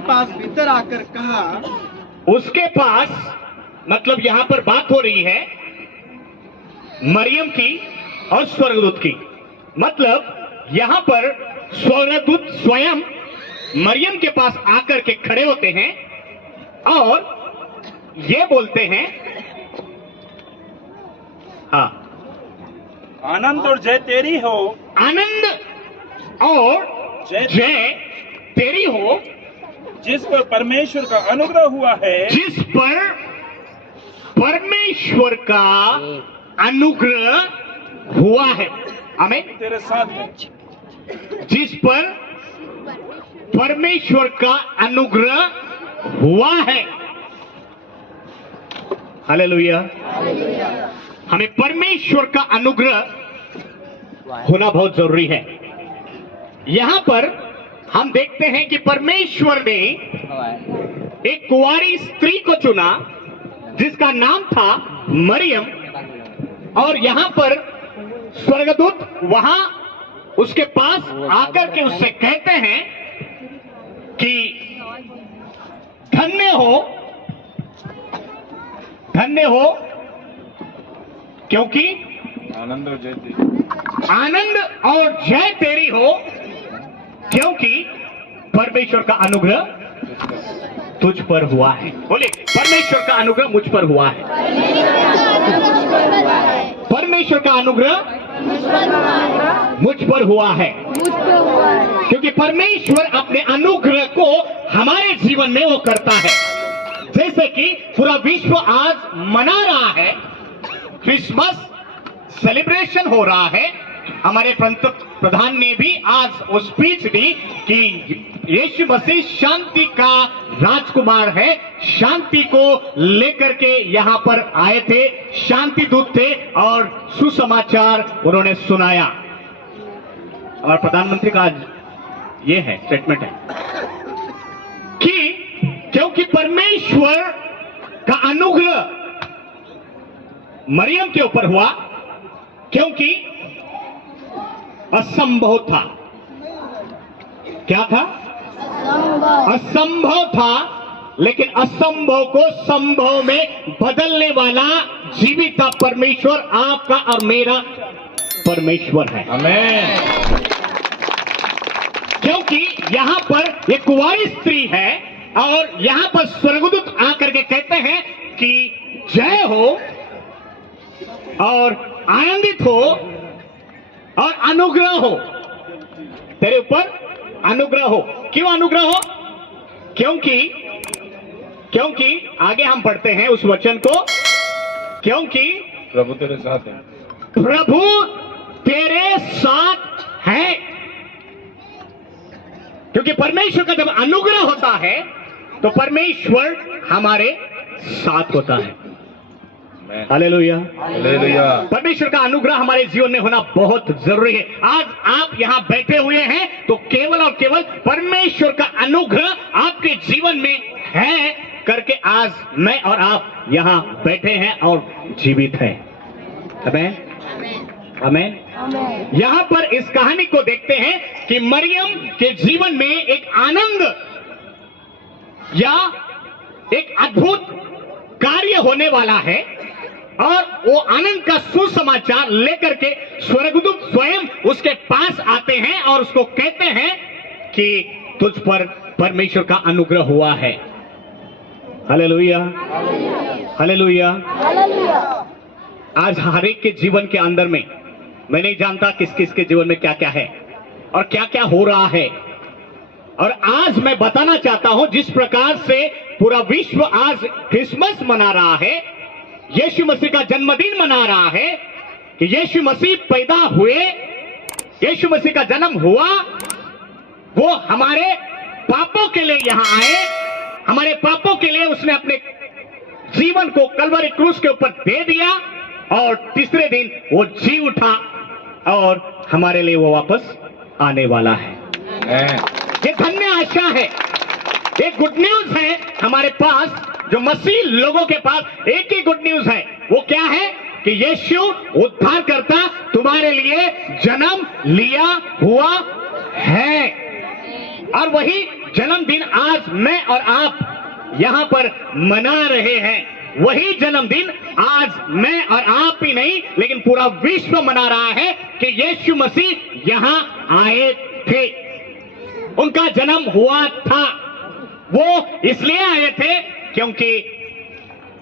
पास भीतर आकर कहा, उसके पास मतलब यहां पर बात हो रही है मरियम की और स्वर्गदूत की। मतलब यहां पर स्वर्गदूत स्वयं मरियम के पास आकर के खड़े होते हैं और ये बोलते हैं, हाँ, आनंद और जय तेरी हो, आनंद और जय तेरी हो, जिस पर परमेश्वर का अनुग्रह हुआ है, जिस पर परमेश्वर का अनुग्रह हुआ है। आमीन। तेरे साथ है। जिस पर परमेश्वर का अनुग्रह हुआ है। हालेलुया। हमें परमेश्वर का अनुग्रह होना बहुत जरूरी है। यहां पर हम देखते हैं कि परमेश्वर ने एक कुंवारी स्त्री को चुना जिसका नाम था मरियम, और यहां पर स्वर्गदूत वहां उसके पास आकर के उससे कहते हैं कि धन्य हो क्योंकि आनंद और जय तेरी, आनंद और जय तेरी हो क्योंकि परमेश्वर का अनुग्रह तुझ पर हुआ है। बोले, परमेश्वर का अनुग्रह मुझ पर हुआ है। परमेश्वर का अनुग्रह मुझ पर हुआ है, क्योंकि परमेश्वर अपने अनुग्रह को हमारे जीवन में वो करता है। जैसे कि पूरा विश्व आज मना रहा है, क्रिसमस सेलिब्रेशन हो रहा है। हमारे प्रधान ने भी आज वो स्पीच दी कि यीशु मसीह शांति का राजकुमार है, शांति को लेकर के यहाँ पर आए थे, शांति दूत थे और सुसमाचार उन्होंने सुनाया। और प्रधानमंत्री का आज ये है स्टेटमेंट है कि क्योंकि परमेश्वर का अनुग्रह मरियम के ऊपर हुआ, क्योंकि असंभव था। क्या था? असंभव था, लेकिन असंभव को संभव में बदलने वाला जीवित परमेश्वर आपका और मेरा परमेश्वर है। आमीन। क्योंकि यहां पर एक कुंवारी स्त्री है और यहां पर स्वर्गदूत आकर के कहते हैं कि जय हो और आनंदित हो और अनुग्रह हो, तेरे ऊपर अनुग्रह हो। क्यों अनुग्रह हो? क्योंकि आगे हम पढ़ते हैं उस वचन को, क्योंकि प्रभु तेरे साथ है। प्रभु तेरे साथ है। क्योंकि परमेश्वर का जब अनुग्रह होता है तो परमेश्वर हमारे साथ होता है। हालेलुया। हालेलुया। परमेश्वर का अनुग्रह हमारे जीवन में होना बहुत जरूरी है। आज आप यहाँ बैठे हुए हैं तो केवल और केवल परमेश्वर का अनुग्रह आपके जीवन में है करके आज मैं और आप यहाँ बैठे हैं और जीवित हैं। आमीन। आमीन। यहाँ पर इस कहानी को देखते हैं कि मरियम के जीवन में एक आनंद या एक अद्भुत कार्य होने वाला है और वो आनंद का सुसमाचार लेकर के स्वर्गदूत स्वयं उसके पास आते हैं और उसको कहते हैं कि तुझ पर परमेश्वर का अनुग्रह हुआ है। हालेलुया। हालेलुया। आज हर एक के जीवन के अंदर में, मैं नहीं जानता किस किस के जीवन में क्या क्या है और क्या क्या हो रहा है, और आज मैं बताना चाहता हूं जिस प्रकार से पूरा विश्व आज क्रिसमस मना रहा है, यीशु मसीह का जन्मदिन मना रहा है कि यीशु मसीह पैदा हुए, यीशु मसीह का जन्म हुआ, वो हमारे पापों के लिए यहां आए, हमारे पापों के लिए उसने अपने जीवन को कलवरी क्रूस के ऊपर दे दिया और तीसरे दिन वो जी उठा और हमारे लिए वो वापस आने वाला है। ये धन्य आशा है, एक गुड न्यूज है हमारे पास, जो मसीह लोगों के पास एक ही गुड न्यूज है। वो क्या है कि यीशु उद्धारकर्ता तुम्हारे लिए जन्म लिया हुआ है, और वही जन्मदिन आज मैं और आप यहां पर मना रहे हैं, वही जन्मदिन आज मैं और आप ही नहीं लेकिन पूरा विश्व मना रहा है कि यीशु मसीह यहां आए थे, उनका जन्म हुआ था। वो इसलिए आए थे क्योंकि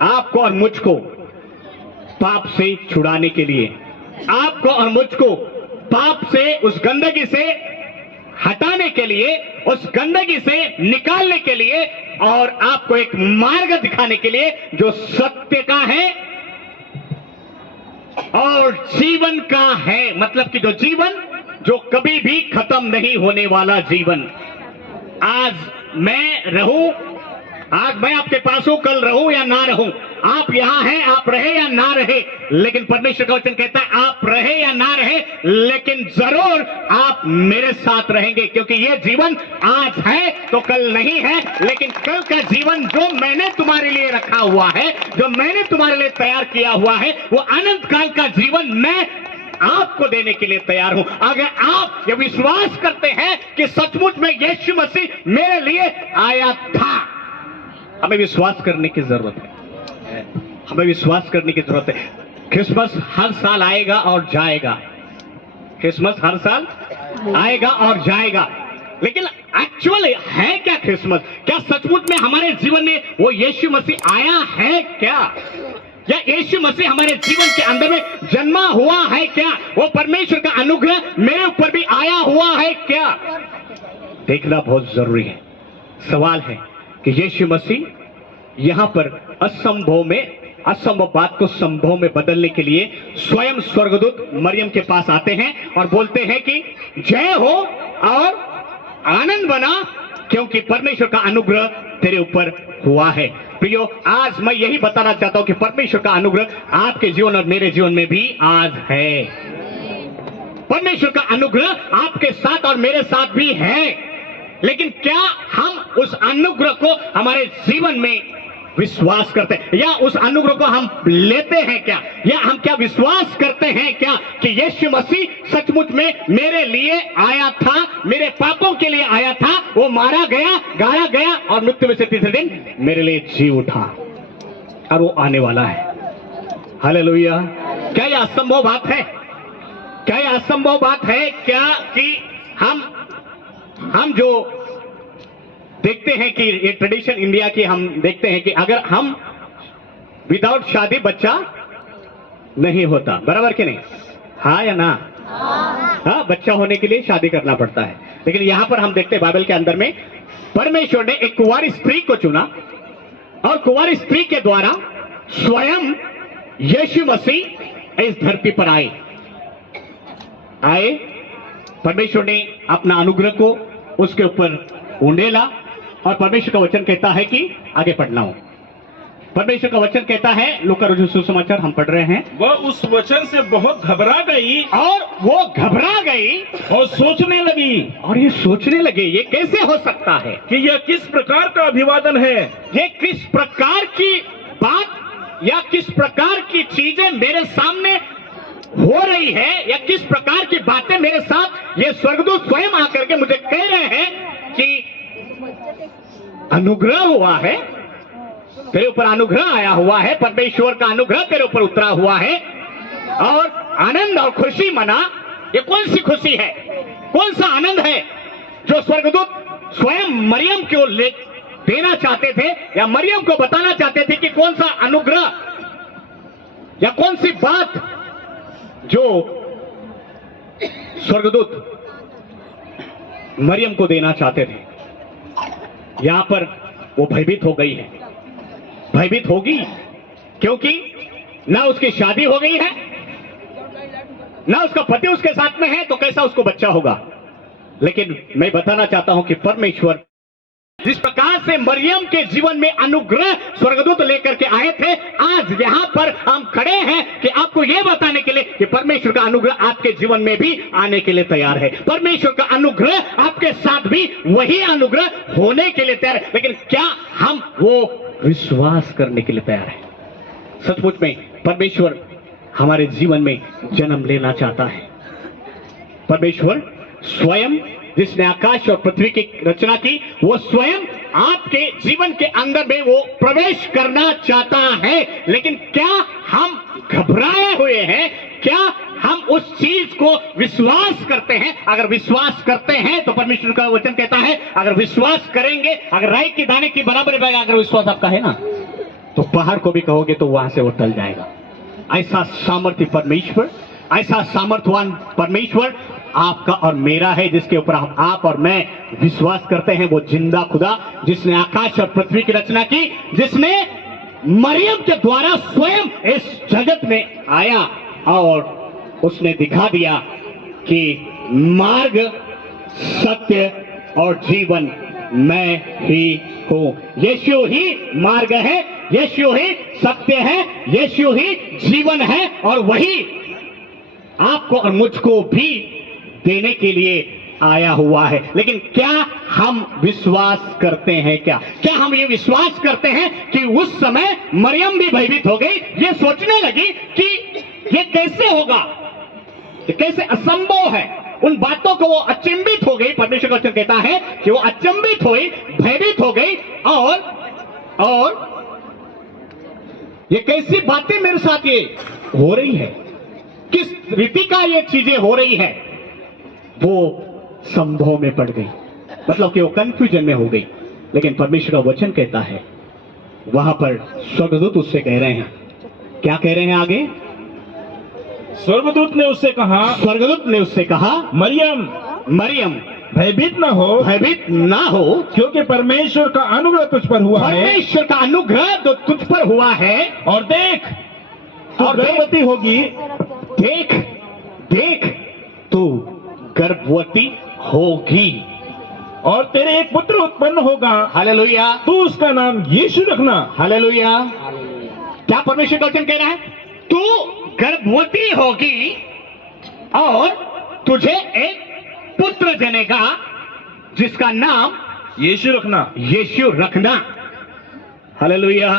आपको और मुझको पाप से छुड़ाने के लिए, आपको और मुझको पाप से, उस गंदगी से हटाने के लिए, उस गंदगी से निकालने के लिए और आपको एक मार्ग दिखाने के लिए जो सत्य का है और जीवन का है। मतलब कि जो जीवन जो कभी भी खत्म नहीं होने वाला जीवन। आज मैं रहूं, आज मैं आपके पास हूं, कल रहूं या ना रहूं, आप यहां हैं, आप रहे या ना रहे, लेकिन परमेश्वर का वचन कहता है आप रहे या ना रहे लेकिन जरूर आप मेरे साथ रहेंगे, क्योंकि ये जीवन आज है तो कल नहीं है, लेकिन कल का जीवन जो मैंने तुम्हारे लिए रखा हुआ है, जो मैंने तुम्हारे लिए तैयार किया हुआ है, वो अनंत काल का जीवन मैं आपको देने के लिए तैयार हूं। अगर आप ये विश्वास करते हैं कि सचमुच में यीशु मसीह मेरे लिए आया था, हमें विश्वास करने की जरूरत है, हमें विश्वास करने की जरूरत है। क्रिसमस हर साल आएगा और जाएगा, क्रिसमस हर साल आएगा और जाएगा, लेकिन एक्चुअली है क्या क्रिसमस? क्या सचमुच में हमारे जीवन में वो यीशु मसीह आया है क्या? या यीशु मसीह हमारे जीवन के अंदर में जन्मा हुआ है क्या? वो परमेश्वर का अनुग्रह मेरे ऊपर भी आया हुआ है क्या? देखना बहुत जरूरी है। सवाल है कि यीशु मसीह यहां पर असंभव बात को संभव में बदलने के लिए स्वयं स्वर्गदूत मरियम के पास आते हैं और बोलते हैं कि जय हो और आनंद बना, क्योंकि परमेश्वर का अनुग्रह तेरे ऊपर हुआ है। प्रियो, आज मैं यही बताना चाहता हूं कि परमेश्वर का अनुग्रह आपके जीवन और मेरे जीवन में भी आज है। परमेश्वर का अनुग्रह आपके साथ और मेरे साथ भी है, लेकिन क्या हम उस अनुग्रह को हमारे जीवन में विश्वास करते हैं, या उस अनुग्रह को हम लेते हैं क्या? या हम क्या विश्वास करते हैं क्या कि यीशु मसीह सचमुच में मेरे लिए आया था, मेरे पापों के लिए आया था, वो मारा गया, गाड़ा गया और मृत्यु में से तीसरे दिन मेरे लिए जी उठा और वो आने वाला है। हालेलुया। क्या यह असंभव बात है? क्या यह असंभव बात है क्या कि हम जो देखते हैं कि ये ट्रेडिशन इंडिया की, हम देखते हैं कि अगर हम विदाउट शादी बच्चा नहीं होता, बराबर कि नहीं? हाँ या ना? हाँ, बच्चा होने के लिए शादी करना पड़ता है, लेकिन यहां पर हम देखते हैं बाइबल के अंदर में परमेश्वर ने एक कुंवारी स्त्री को चुना और कुंवारी स्त्री के द्वारा स्वयं यीशु मसीह इस धरती पर आए। परमेश्वर ने अपना अनुग्रह को उसके ऊपर उंडेला और परमेश्वर का वचन कहता है कि आगे पढ़ना हो। परमेश्वर का वचन कहता है, लूका रचित सुसमाचार हम पढ़ रहे हैं, वह उस वचन से बहुत घबरा गई और वो घबरा गई और सोचने लगी, और ये सोचने लगे ये कैसे हो सकता है कि यह किस प्रकार का अभिवादन है, ये किस प्रकार की बात या किस प्रकार की चीजें मेरे सामने हो रही है, या किस प्रकार की बातें मेरे साथ ये स्वर्गदूत स्वयं आकर के मुझे कह रहे हैं कि अनुग्रह हुआ है, तेरे ऊपर अनुग्रह आया हुआ है, परमेश्वर का अनुग्रह तेरे ऊपर उतरा हुआ है और आनंद और खुशी मना। ये कौन सी खुशी है, कौन सा आनंद है जो स्वर्गदूत स्वयं मरियम को ले देना चाहते थे या मरियम को बताना चाहते थे कि कौन सा अनुग्रह या कौन सी बात जो स्वर्गदूत मरियम को देना चाहते थे। यहां पर वो भयभीत हो गई है, भयभीत होगी, क्योंकि ना उसकी शादी हो गई है, ना उसका पति उसके साथ में है, तो कैसा उसको बच्चा होगा। लेकिन मैं बताना चाहता हूं कि परमेश्वर जिस प्रकार से मरियम के जीवन में अनुग्रह स्वर्गदूत लेकर के आए थे, आज यहां पर हम खड़े हैं कि आपको यह बताने के लिए कि परमेश्वर का अनुग्रह आपके जीवन में भी आने के लिए तैयार है। परमेश्वर का अनुग्रह आपके साथ भी वही अनुग्रह होने के लिए तैयार है, लेकिन क्या हम वो विश्वास करने के लिए तैयार है? सचमुच में परमेश्वर हमारे जीवन में जन्म लेना चाहता है। परमेश्वर स्वयं जिसने आकाश और पृथ्वी की रचना की, वो स्वयं आपके जीवन के अंदर में वो प्रवेश करना चाहता है। लेकिन क्या हम घबराए हुए हैं? क्या हम उस चीज को विश्वास करते हैं? अगर विश्वास करते हैं तो परमेश्वर का वचन कहता है, अगर विश्वास करेंगे, अगर राई के दाने की बराबर बनेगा, अगर विश्वास आपका है ना, तो पहाड़ को भी कहोगे तो वहां से वो टल जाएगा। ऐसा सामर्थ्य परमेश्वर, ऐसा सामर्थ्यवान परमेश्वर आपका और मेरा है, जिसके ऊपर आप और मैं विश्वास करते हैं। वो जिंदा खुदा जिसने आकाश और पृथ्वी की रचना की, जिसने मरियम के द्वारा स्वयं इस जगत में आया और उसने दिखा दिया कि मार्ग, सत्य और जीवन मैं ही हूं। यीशु ही मार्ग है, यीशु ही सत्य है, यीशु ही जीवन है, और वही आपको और मुझको भी देने के लिए आया हुआ है। लेकिन क्या हम विश्वास करते हैं? क्या हम ये विश्वास करते हैं कि उस समय मरियम भी भयभीत हो गई, ये सोचने लगी कि ये कैसे होगा, ये कैसे असंभव है। उन बातों को वो अचंभित हो गई। परमेश्वर का वचन कहता है कि वो अचंभित हुई, भयभीत हो गई, और ये कैसी बातें मेरे साथ ये हो रही है, किस रीति का ये चीजें हो रही है, वो संभव में पड़ गई। मतलब कि वो कंफ्यूजन में हो गई। लेकिन परमेश्वर का वचन कहता है, वहां पर स्वर्गदूत उससे कह रहे हैं, क्या कह रहे हैं आगे? स्वर्गदूत ने उससे कहा, स्वर्गदूत ने उससे कहा, मरियम मरियम भयभीत न हो, भयभीत ना हो, क्योंकि परमेश्वर का अनुग्रह तुझ पर हुआ है, परमेश्वर का अनुग्रह तो तुझ पर हुआ है। और देख तू और गर्भवती होगी, देख देख तू गर्भवती होगी, और तेरे एक पुत्र उत्पन्न होगा, हालेलुया, तू उसका नाम यीशु रखना। हालेलुया। क्या परमेश्वर का वचन कह रहा है? तू गर्भवती होगी और तुझे एक पुत्र जनेगा, जिसका नाम यीशु रखना। यीशु रखना। Hallelujah,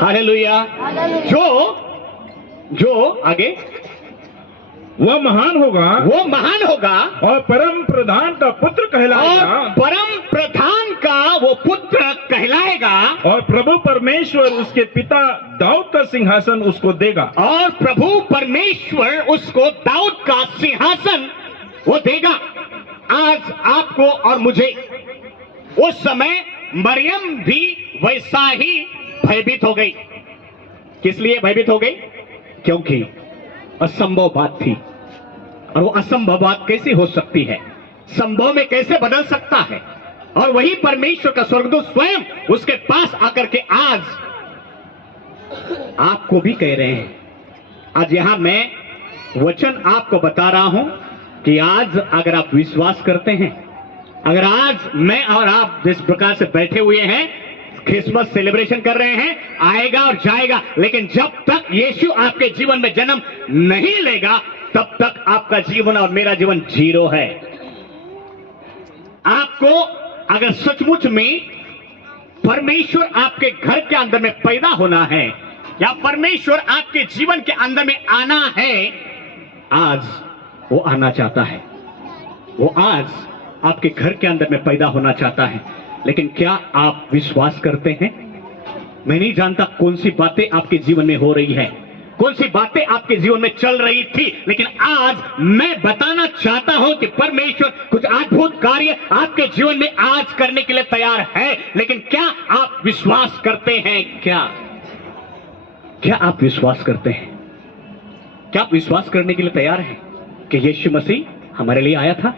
hallelujah. जो आगे, वह महान होगा, वो महान होगा और परम प्रधान का पुत्र कहलाएगा, और परम प्रधान का वो पुत्र कहलाएगा, और प्रभु परमेश्वर उसके पिता दाऊद का सिंहासन उसको देगा। और प्रभु परमेश्वर उसको दाऊद का सिंहासन वो देगा। आज आपको और मुझे, उस समय मरियम भी वैसा ही भयभीत हो गई। किस लिए भयभीत हो गई? क्योंकि असंभव बात थी, और वो असंभव बात कैसे हो सकती है, संभव में कैसे बदल सकता है। और वही परमेश्वर का स्वर्गदूत स्वयं उसके पास आकर के आज आपको भी कह रहे हैं। आज यहां मैं वचन आपको बता रहा हूं कि आज अगर आप विश्वास करते हैं, अगर आज मैं और आप जिस प्रकार से बैठे हुए हैं, क्रिसमस सेलिब्रेशन कर रहे हैं, आएगा और जाएगा, लेकिन जब तक यीशु आपके जीवन में जन्म नहीं लेगा, तब तक आपका जीवन और मेरा जीवन जीरो है। आपको अगर सचमुच में परमेश्वर आपके घर के अंदर में पैदा होना है, या परमेश्वर आपके जीवन के अंदर में आना है, आज वो आना चाहता है, वो आज आपके घर के अंदर में पैदा होना चाहता है। लेकिन क्या आप विश्वास करते हैं? मैं नहीं जानता कौन सी बातें आपके जीवन में हो रही है, कौन सी बातें आपके जीवन में चल रही थी, लेकिन आज मैं बताना चाहता हूं कि परमेश्वर कुछ अद्भुत कार्य आपके जीवन में आज करने के लिए तैयार है। लेकिन क्या आप विश्वास करते हैं? क्या आप विश्वास करते हैं? क्या आप विश्वास करने के लिए तैयार हैं कि यीशु मसीह हमारे लिए आया था?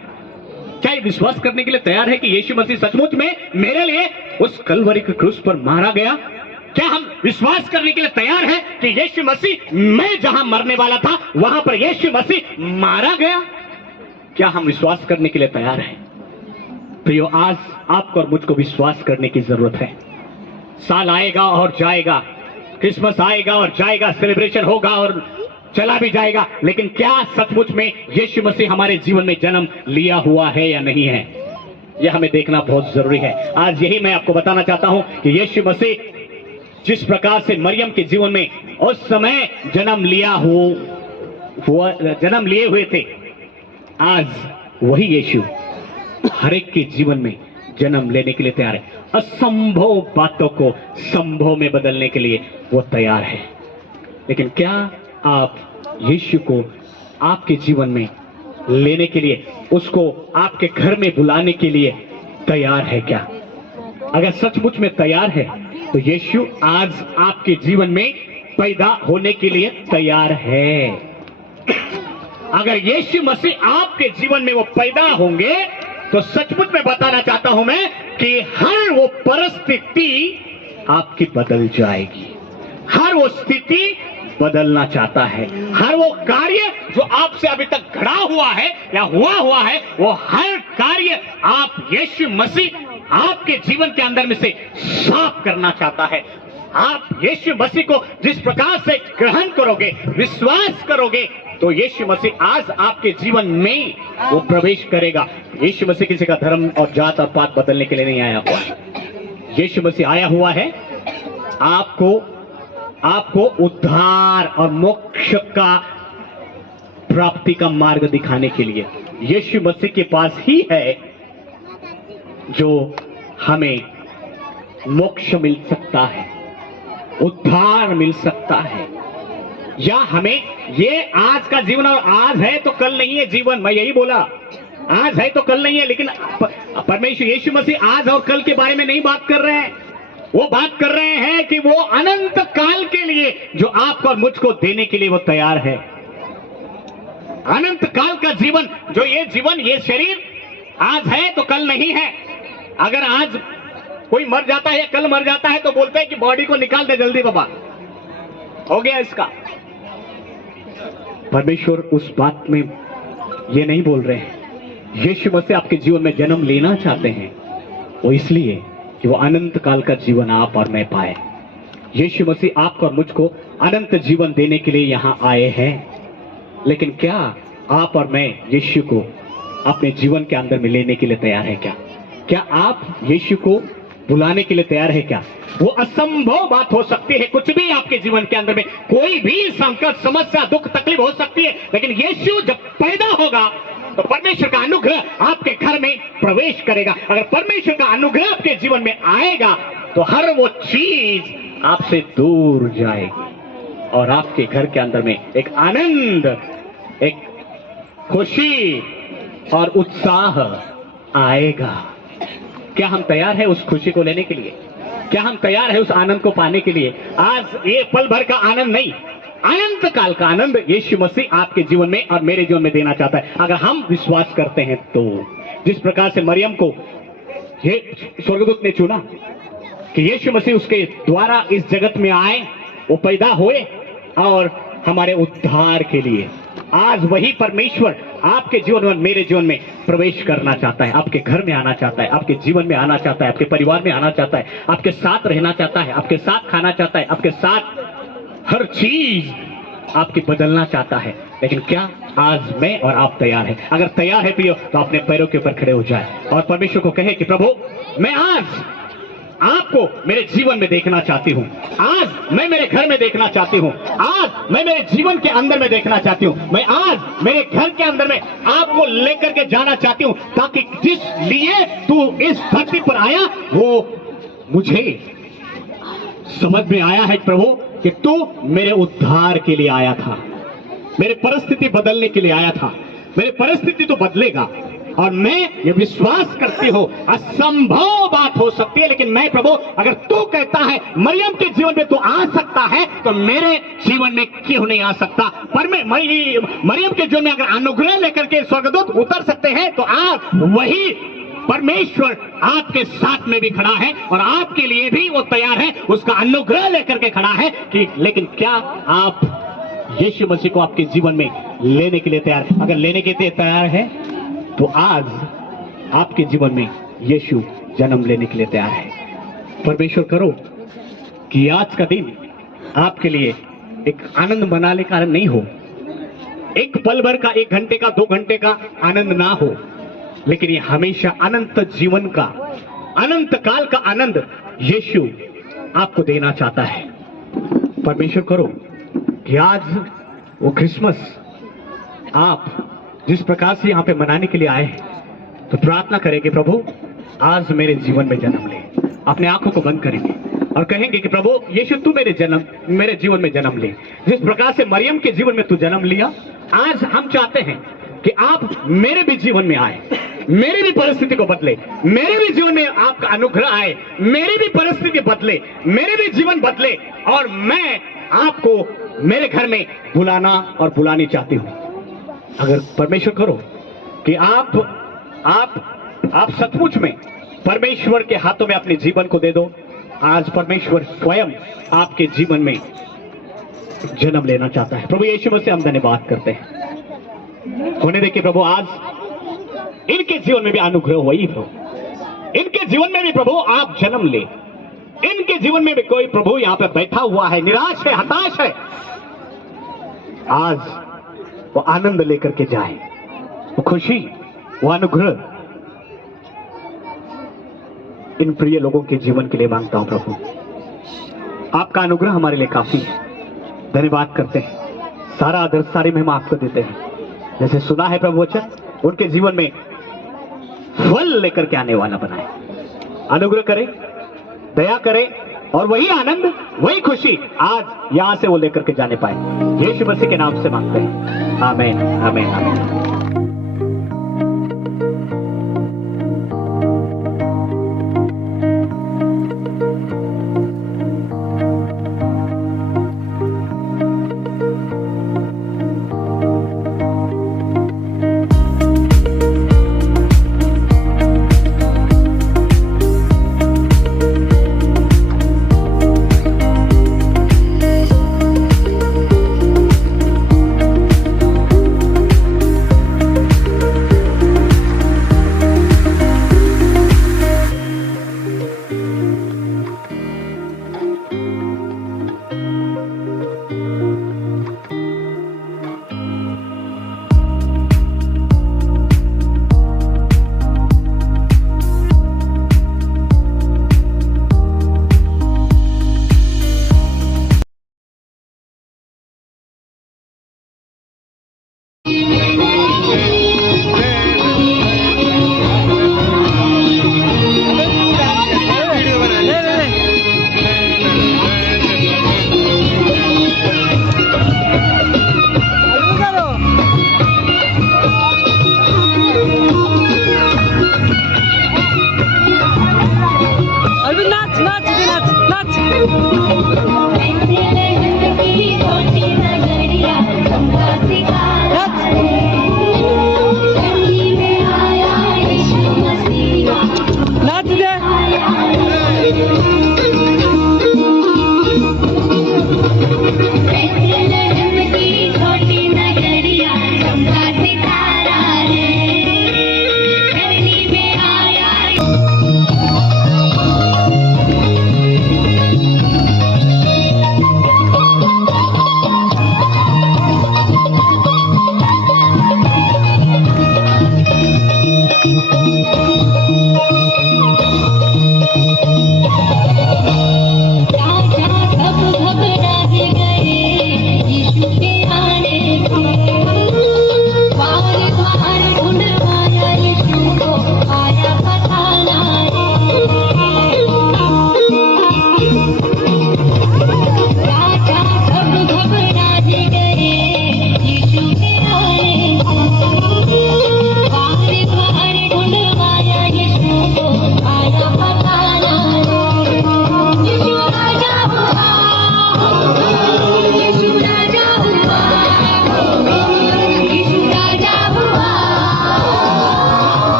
क्या ये विश्वास करने के लिए तैयार है कि यीशु मसीह सचमुच में मेरे लिए उस कलवरी के क्रूस पर मारा गया? क्या हम विश्वास करने के लिए तैयार हैं कि यीशु मसीह, मैं जहां मरने वाला था वहां पर यीशु मसीह मारा गया? क्या हम विश्वास करने के लिए तैयार हैं? प्रियो, आज आपको और मुझको विश्वास करने की जरूरत है। साल आएगा और जाएगा, क्रिसमस आएगा और जाएगा, सेलिब्रेशन होगा और चला भी जाएगा, लेकिन क्या सचमुच में यीशु मसीह हमारे जीवन में जन्म लिया हुआ है या नहीं है, यह हमें देखना बहुत जरूरी है। आज यही मैं आपको बताना चाहता हूं कि यीशु मसीह जिस प्रकार से मरियम के जीवन में उस समय जन्म लिए हुए थे, आज वही यीशु हर एक के जीवन में जन्म लेने के लिए तैयार है। असंभव बातों को संभव में बदलने के लिए वो तैयार है। लेकिन क्या आप यीशु को आपके जीवन में लेने के लिए, उसको आपके घर में बुलाने के लिए तैयार है क्या? अगर सचमुच में तैयार है तो यीशु आज आपके जीवन में पैदा होने के लिए तैयार है। अगर यीशु मसीह आपके जीवन में वो पैदा होंगे तो सचमुच में बताना चाहता हूं मैं कि हर वो परिस्थिति आपकी बदल जाएगी। हर वो स्थिति बदलना चाहता है। हर वो कार्य जो आपसे अभी तक घड़ा हुआ है या हुआ है, वो हर कार्य आप यीशु मसीह आपके जीवन के अंदर में से साफ करना चाहता है। आप यीशु मसीह को जिस प्रकार से ग्रहण करोगे, विश्वास करोगे, तो यीशु मसीह आज आपके जीवन में वो प्रवेश करेगा। यीशु मसीह किसी का धर्म और जात और पात बदलने के लिए नहीं आया हुआ है। यीशु मसीह आया हुआ है आपको उद्धार और मोक्ष का प्राप्ति का मार्ग दिखाने के लिए। यीशु मसीह के पास ही है जो हमें मोक्ष मिल सकता है, उद्धार मिल सकता है, या हमें ये आज का जीवन, और आज है तो कल नहीं है जीवन। मैं यही बोला, आज है तो कल नहीं है। लेकिन परमेश्वर यीशु मसीह आज और कल के बारे में नहीं बात कर रहे हैं। वो बात कर रहे हैं कि वो अनंत काल के लिए जो आपको और मुझको देने के लिए वो तैयार है। अनंत काल का जीवन, जो ये जीवन, ये शरीर आज है तो कल नहीं है। अगर आज कोई मर जाता है या कल मर जाता है तो बोलते हैं कि बॉडी को निकाल दे जल्दी बाबा, हो गया इसका। परमेश्वर उस बात में ये नहीं बोल रहे हैं। यीशु मसीह आपके जीवन में जन्म लेना चाहते हैं, वो इसलिए कि वो अनंत काल का जीवन आप और मैं पाए। यीशु मसीह आपको और मुझको अनंत जीवन देने के लिए यहां आए हैं। लेकिन क्या आप और मैं यीशु को अपने जीवन के अंदर में लेने के लिए तैयार है क्या? क्या आप यीशु को बुलाने के लिए तैयार है क्या? वो असंभव बात हो सकती है, कुछ भी आपके जीवन के अंदर में, कोई भी संकट, समस्या, दुख, तकलीफ हो सकती है, लेकिन यीशु जब पैदा होगा तो परमेश्वर का अनुग्रह आपके घर में प्रवेश करेगा। अगर परमेश्वर का अनुग्रह आपके जीवन में आएगा तो हर वो चीज आपसे दूर जाएगी और आपके घर के अंदर में एक आनंद, एक खुशी और उत्साह आएगा। क्या हम तैयार हैं उस खुशी को लेने के लिए? क्या हम तैयार हैं उस आनंद को पाने के लिए? आज ये पल भर का आनंद नहीं, अनंत काल का आनंद यीशु मसीह आपके जीवन में और मेरे जीवन में देना चाहता है, अगर हम विश्वास करते हैं तो। जिस प्रकार से मरियम को ये स्वर्गदूत ने चुना कि यीशु मसीह उसके द्वारा इस जगत में आए, वो पैदा हुए और हमारे उद्धार के लिए, आज वही परमेश्वर आपके जीवन में, मेरे जीवन में प्रवेश करना चाहता है, आपके घर में आना चाहता है, आपके जीवन में आना चाहता है, आपके परिवार में आना चाहता है, आपके साथ रहना चाहता है, आपके साथ खाना चाहता है, आपके साथ हर चीज आपकी बदलना चाहता है। लेकिन क्या आज मैं और आप तैयार हैं? अगर तैयार है प्रियो तो अपने पैरों के ऊपर खड़े हो जाए और परमेश्वर को कहे कि प्रभु, मैं आज आपको मेरे जीवन में देखना चाहती हूँ, आज मैं मेरे घर में देखना चाहती हूँ, आज मैं मेरे जीवन के अंदर में देखना चाहती हूँ, मैं आज मेरे घर के अंदर में आपको लेकर के जाना चाहती हूँ, ताकि जिस लिए तू इस धरती पर आया वो मुझे समझ में आया है प्रभु कि तू मेरे उद्धार के लिए आया था, मेरे परिस्थिति बदलने के लिए आया था। मेरी परिस्थिति तो बदलेगा और मैं ये विश्वास करती हूँ, असंभव बात हो सकती है, लेकिन मैं प्रभु, अगर तू कहता है मरियम के जीवन में तू आ सकता है तो मेरे जीवन में क्यों नहीं आ सकता? पर मैं मरियम के जीवन में अगर अनुग्रह लेकर के स्वर्गदूत उतर सकते हैं तो आज वही परमेश्वर आपके साथ में भी खड़ा है और आपके लिए भी वो तैयार है, उसका अनुग्रह लेकर के खड़ा है कि लेकिन क्या आप यीशु मसीह को आपके जीवन में लेने के लिए तैयार है? अगर लेने के लिए तैयार है तो आज आपके जीवन में यीशु जन्म लेने के लिए तैयार है। परमेश्वर करो कि आज का दिन आपके लिए एक आनंद मनाने का नहीं हो, एक पल भर का, 1 घंटे का, 2 घंटे का आनंद ना हो, लेकिन ये हमेशा अनंत जीवन का, अनंत काल का आनंद यीशु आपको देना चाहता है। परमेश्वर करो कि आज वो क्रिसमस आप जिस प्रकार से यहाँ पे मनाने के लिए आए हैं, तो प्रार्थना करें कि प्रभु आज मेरे जीवन में जन्म ले। अपने आंखों को बंद करेंगे और कहेंगे कि प्रभु यीशु तू मेरे जीवन में जन्म ले। जिस प्रकार से मरियम के जीवन में तू जन्म लिया, आज हम चाहते हैं कि आप मेरे भी जीवन में आए, मेरी भी परिस्थिति को बदले, मेरे भी जीवन में आपका अनुग्रह आए, मेरी भी परिस्थिति बदले, मेरे भी जीवन बदले और मैं आपको मेरे घर में बुलाना और बुलानी चाहती हूं। अगर परमेश्वर करो कि आप सचमुच में परमेश्वर के हाथों में अपने जीवन को दे दो, आज परमेश्वर स्वयं आपके जीवन में जन्म लेना चाहता है। प्रभु यीशु मसीह हम धन्यवाद करते हैं। होने देखिए प्रभु, आज इनके जीवन में भी अनुग्रह वही हो, इनके जीवन में भी प्रभु आप जन्म ले। इनके जीवन में भी कोई प्रभु यहां पे बैठा हुआ है, निराश है, हताश है, आज वो आनंद लेकर के जाए, वो खुशी, वो अनुग्रह इन प्रिय लोगों के जीवन के लिए मांगता हूं। प्रभु आपका अनुग्रह हमारे लिए काफी है। धन्यवाद करते हैं, सारा आदर सारी महिमा आपको देते हैं। जैसे सुना है प्रभु वचन, उनके जीवन में फल लेकर के आने वाला बनाए, अनुग्रह करे, दया करे और वही आनंद, वही खुशी आज यहां से वो लेकर के जाने पाए। यीशु मसीह के नाम से मांगते हैं, आमीन, आमीन, आमीन।